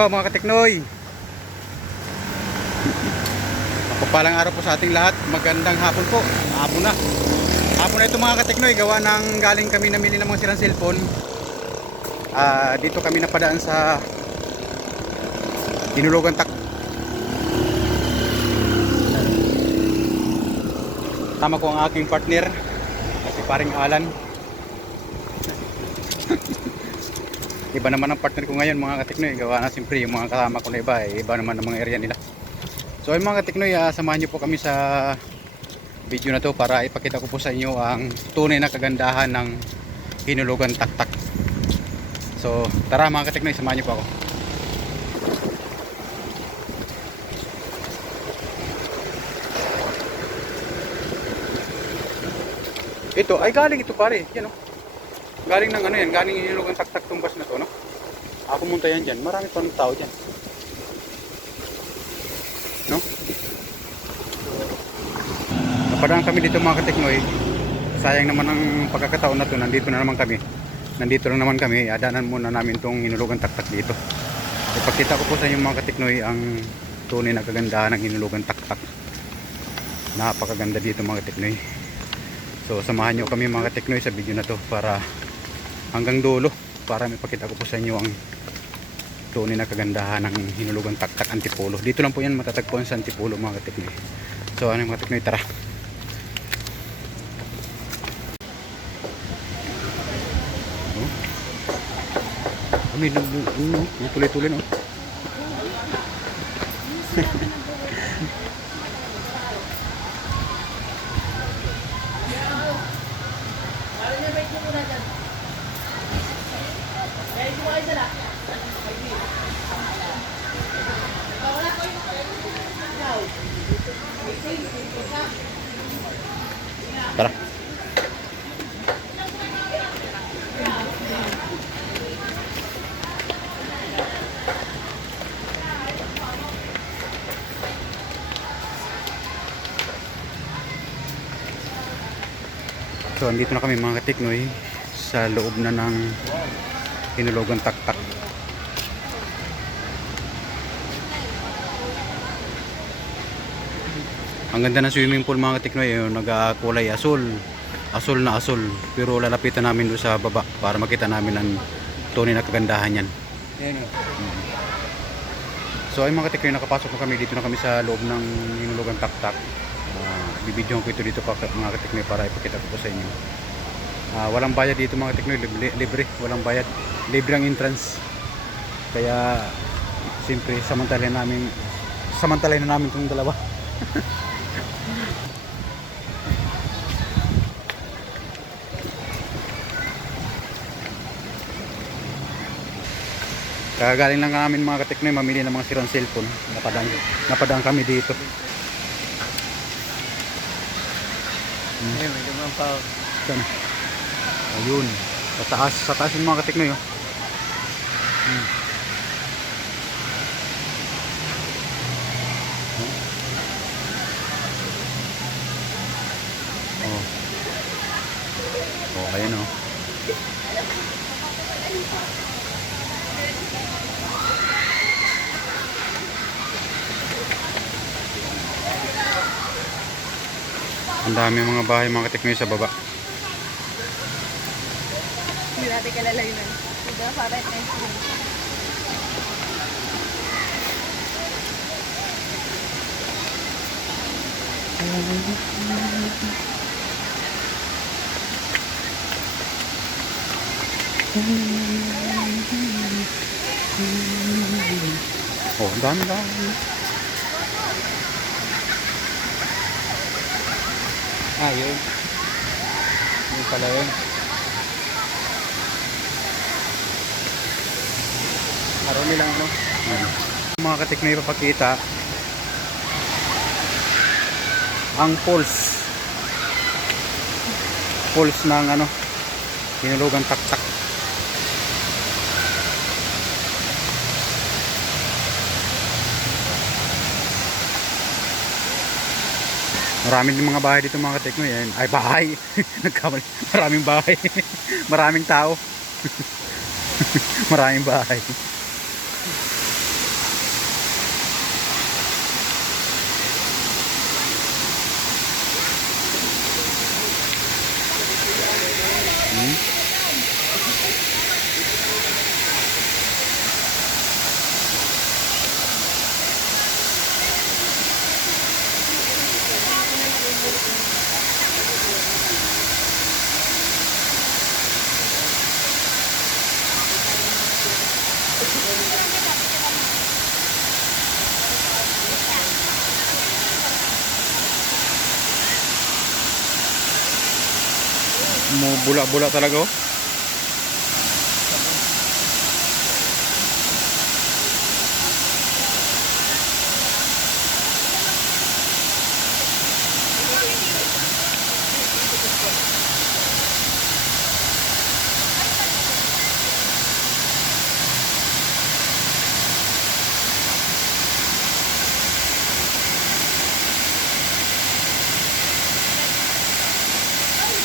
Hello mga kateknoy. Mapagpalang araw po sa ating lahat. Magandang hapon po. Hapon na. Hapon na ito mga kateknoy. Gawa ng galing kami namili ng mga sirang cellphone. Dito kami napadaan sa Hinulugan Tak. Tama ko ang aking partner. Si paring Alan. Iba naman ang partner ko ngayon mga kateknoy. Gawa na siyempre yung mga kasama ko na iba. Iba naman ang mga area nila. So ay mga kateknoy, samahan nyo po kami sa video na to para ipakita ko po sa inyo ang tunay na kagandahan ng Hinulugan Tak. So tara mga kateknoy, samahan nyo po ako. Ito ay galing ito pare. Yan o. Galing ng ano yan, galing Hinulugan Tak tumbas na to, no? Pumunta yan dyan, marami pa ng tao dyan, no? Napadaan kami dito mga kateknoy. Sayang naman ang pagkakataon na to, nandito na naman kami. Nandito lang naman kami, adaanan muna namin tong Hinulugan Tak dito. Ipakita ko po sa inyo mga kateknoy ang tunay na kagandahan ng Hinulugan Tak. Napakaganda dito mga kateknoy. So samahan nyo kami mga kateknoy sa video na to para hanggang dulo, para mapakita ko po sa inyo ang tunay na kagandahan ng Hinulugan Tak Antipolo. Dito lang po yan matatagpuan sa Antipolo mga kateknoy. So ano mga kateknoy, tara. Kami tuloy-tuloy no. Tara. So andito na kami mga kateknoy sa loob na ng Hinulugan Tak. Ang ganda ng swimming pool mga kateknoy, nagkulay asul. Asul na asul. Pero lalapitan namin doon sa baba para makita namin ang tunay na kagandahan yan. So ay mga kateknoy, nakapasok na kami. Dito na kami sa loob ng Hinulugan Tak. Bibidyohan ko ito dito mga kateknoy para ipakita ko po sa inyo. Walang bayad dito mga kateknoy, libre, walang bayad. Libre ang entrance. Kaya siyempre samantalahin na namin itong dalawa. Kagaling lang namin mga kateknoy mamili ng mga sirang cellphone. Napadaan kami dito. Ayun, may dumaan pa. Saan? Ayun. Sa taas yung mga kateknoy. Ayan o. Ang dami mga bahay mga kateknoy sa baba. Hindi natin kalalayo nun. Diba? Parang nice yun. Ang dami. Yun. Yun pala yun. Marami lang ano. Mga kateknoy, papakita ang pulse ng Hinulugan Tak. Maraming mga bahay dito mga kateknoy. Ay bahay. Nagkamali. Maraming bahay. Maraming tao. Maraming bahay. Bula-bula talaga oh.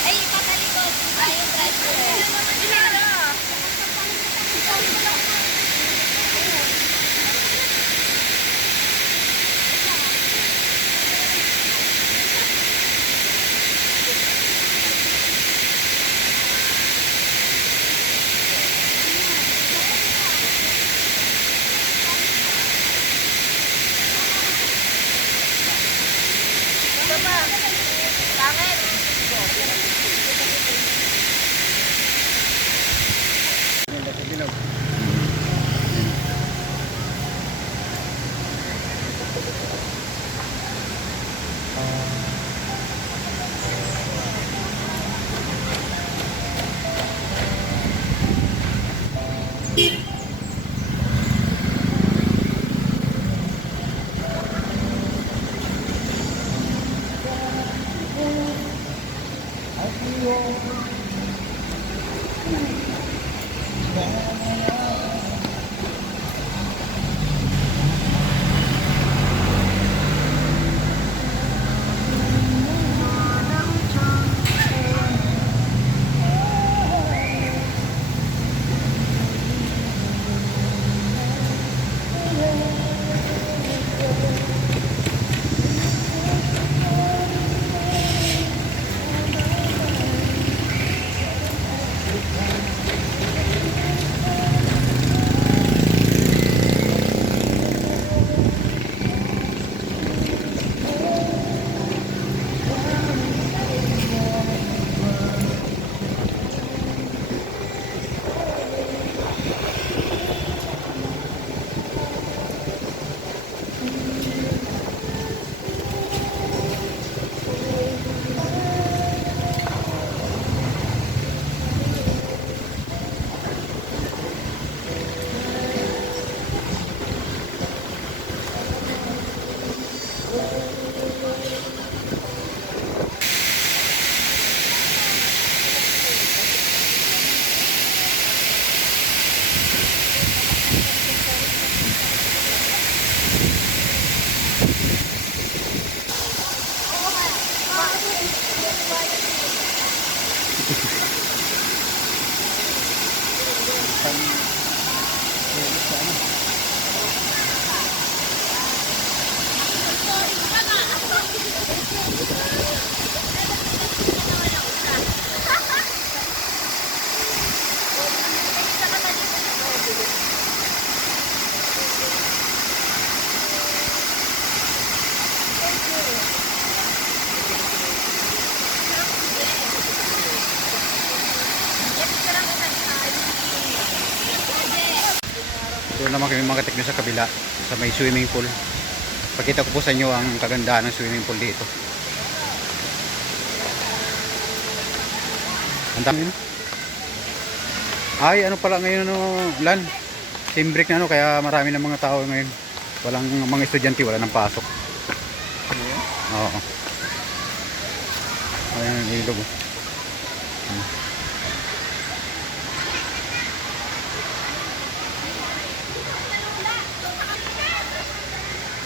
Ay, patalikod. Ayun, driver. Ito pa. Pangit. Ganda sa bilog. Doon naman kami mga tekno sa kabila sa may swimming pool. Pakita ko po sa inyo ang kagandahan ng swimming pool dito. Ang dami no? Ay ano pala ngayon no, Lan? Team break na no, kaya marami ng mga tao ngayon. Walang mga estudyante, wala nang pasok. Oo. Ayan ang ilog.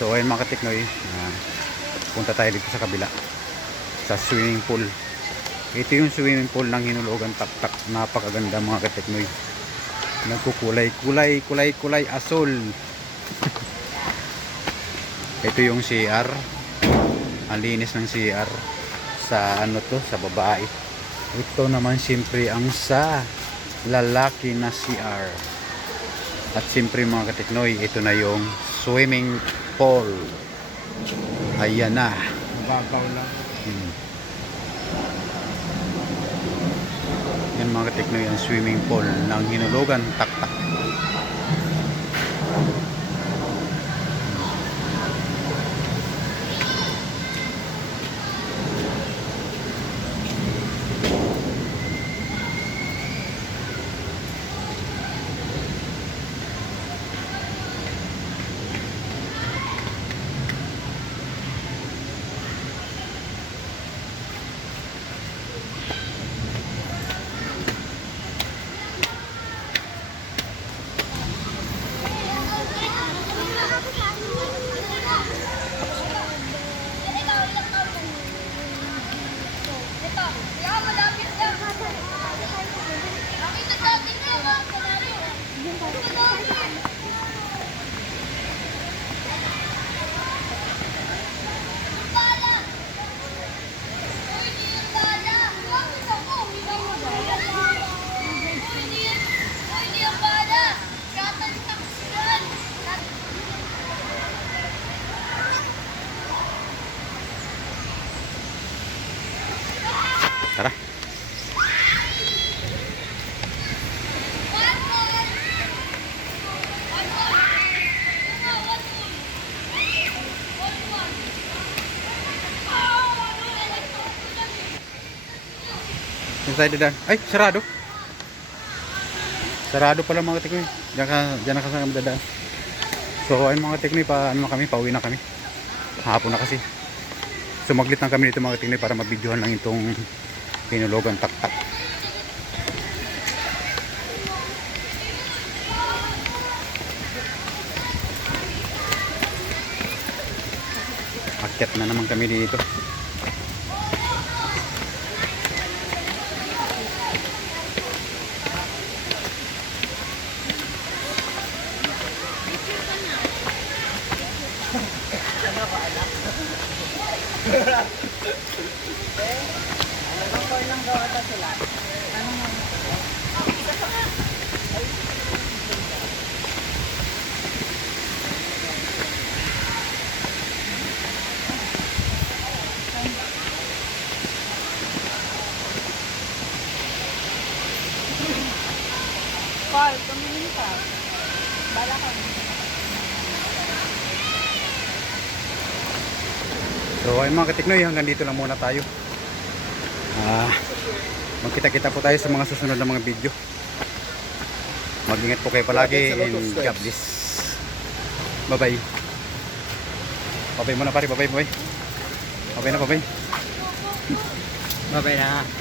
So ayun mga katiknoy, punta tayo dito sa kabila sa swimming pool. Ito yung swimming pool ng Hinulugan Taktak. Napakaganda mga katiknoy. Nagkukulay asul. Ito yung CR. Ang linis ng CR sa ano to, sa babae. Ito naman siyempre ang sa lalaki na CR. At siyempre mga katiknoy, ito na yung swimming pool. Ayan na. Babaw lang. Yan mga katiknoy, ang swimming pool ng Hinulugan Taktak. Dito tayo dadaan. Ay, sarado. Sarado pala mga katiknoy. Diyan na kasi kami dadaan. So ayun mga katiknoy, ano na kami, pauwi na kami. Hapon na kasi. Sumaglit lang kami dito mga katiknoy para mabidyohan lang itong Hinulogan Taktak. Akyat na naman kami dito. Paul, tumingin ka. Bala ka. So ayun mga katiknoy, hanggang dito lang muna tayo. Magkita-kita po tayo sa mga susunod na mga video. Mag-ingat po kayo palagi and God bless. Bye bye. Bye bye muna pare, bye bye. Bye bye na, bye bye. Babay na.